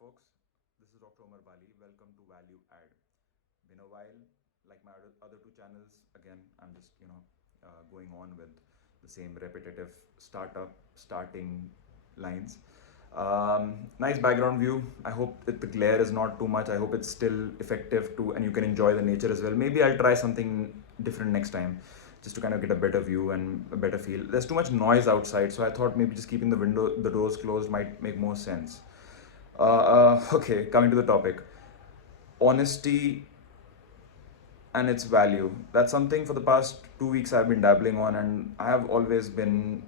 folks, this is Dr. Omar Bali. Welcome to Value Add. Been a while, like my other two channels. Again, I'm just going on with the same repetitive starting lines. Nice background view. I hope that the glare is not too much. I hope it's still effective too, and you can enjoy the nature as well. Maybe I'll try something different next time, just to kind of get a better view and a better feel. There's too much noise outside, so I thought maybe just keeping the doors closed might make more sense. Okay, coming to the topic, honesty and its value. That's something for the past 2 weeks I've been dabbling on, and I have always been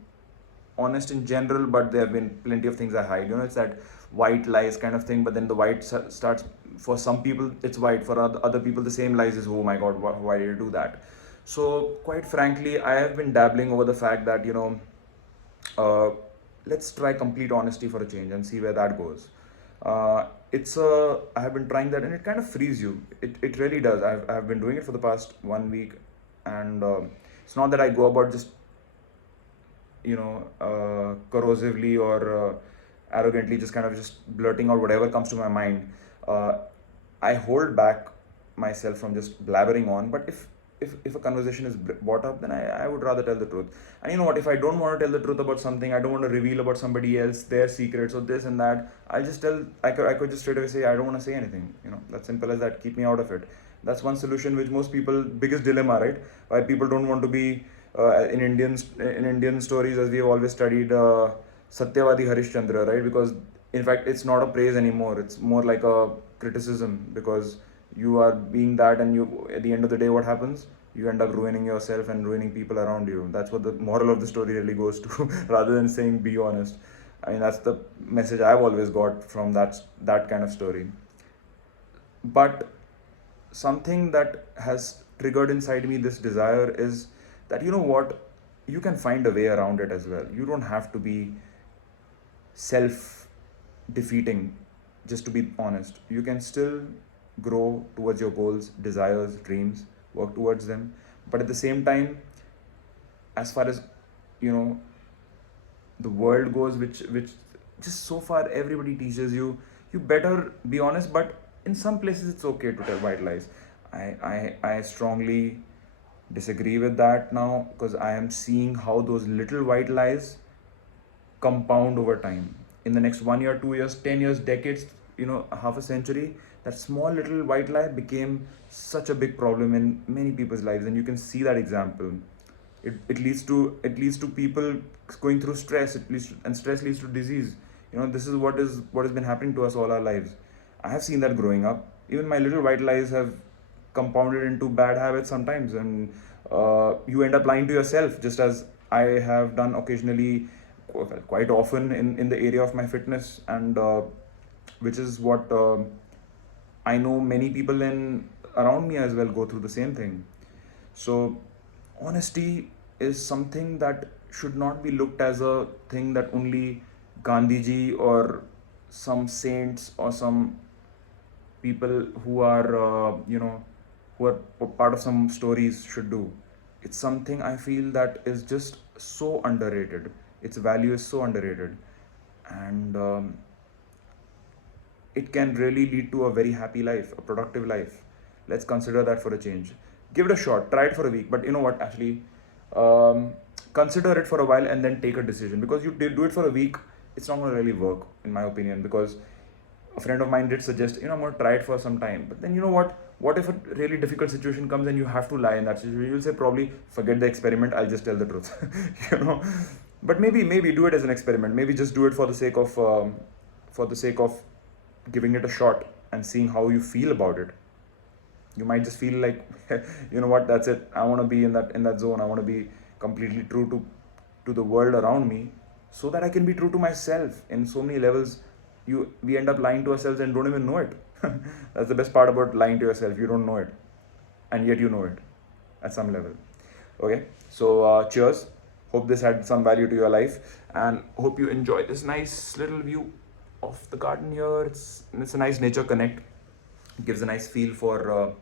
honest in general, but there have been plenty of things I hide. It's that white lies kind of thing, but then the white starts, for some people it's white, for other people the same lies is, oh my god, why did you do that? So quite frankly, I have been dabbling over the fact that uh, let's try complete honesty for a change and see where that goes. I have been trying that, and it kind of frees you. It really does. I've been doing it for the past 1 week, and it's not that I go about just corrosively or arrogantly just kind of just blurting out whatever comes to my mind. uh, I hold back myself from just blabbering on, but if a conversation is brought up, then I would rather tell the truth. And you know what, if I don't want to tell the truth about something, I don't want to reveal about somebody else their secrets or this and that, I'll just tell. I could just straight away say I don't want to say anything. That's simple as that. Keep me out of it. That's one solution, which most people biggest dilemma, right? Why people don't want to be in Indian stories, as we have always studied, Satyavadi Harishchandra, right? Because in fact, it's not a praise anymore. It's more like a criticism, because you are being that, and you, at the end of the day, what happens? You end up ruining yourself and ruining people around you. That's what the moral of the story really goes to, rather than saying be honest. I mean, that's the message I've always got from that kind of story. But something that has triggered inside me this desire is that, you know what, you can find a way around it as well. You don't have to be self defeating just to be honest. You can still grow towards your goals, desires, dreams, work towards them. But at the same time, as far as you know the world goes, which just so far everybody teaches you, you better be honest. But in some places it's okay to tell white lies. I strongly disagree with that now, because I am seeing how those little white lies compound over time. In the next 1 year, 2 years, 10 years, decades, half a century, that small little white lie became such a big problem in many people's lives, and you can see that example. It leads to people going through stress. And stress leads to disease. This is what has been happening to us all our lives. I have seen that growing up. Even my little white lies have compounded into bad habits sometimes, and you end up lying to yourself, just as I have done occasionally, quite often, in the area of my fitness, and which is what I know many people in around me as well go through the same thing. So, honesty is something that should not be looked as a thing that only Gandhiji or some saints or some people who are, who are part of some stories should do. It's something I feel that is just so underrated. Its value is so underrated, and it can really lead to a very happy life, a productive life. Let's consider that for a change. Give it a shot. Try it for a week. But you know what? Actually, consider it for a while and then take a decision. Because you did do it for a week, it's not going to really work, in my opinion. Because a friend of mine did suggest, I'm going to try it for some time. But then you know what? What if a really difficult situation comes and you have to lie in that situation? You'll say probably, forget the experiment. I'll just tell the truth. you know. But maybe do it as an experiment. Maybe just do it for the sake of giving it a shot and seeing how you feel about it. You might just feel like, you know what, that's it. I want to be in that zone. I want to be completely true to the world around me, so that I can be true to myself in so many levels. We end up lying to ourselves and don't even know it. That's the best part about lying to yourself. You don't know it, and yet you know it at some level. Okay, so cheers. Hope this had some value to your life, and hope you enjoy this nice little view of the garden here. It's a nice nature connect. It gives a nice feel for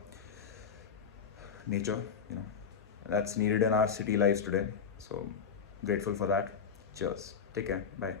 nature. That's needed in our city lives today. So grateful for that. Cheers. Take care. Bye.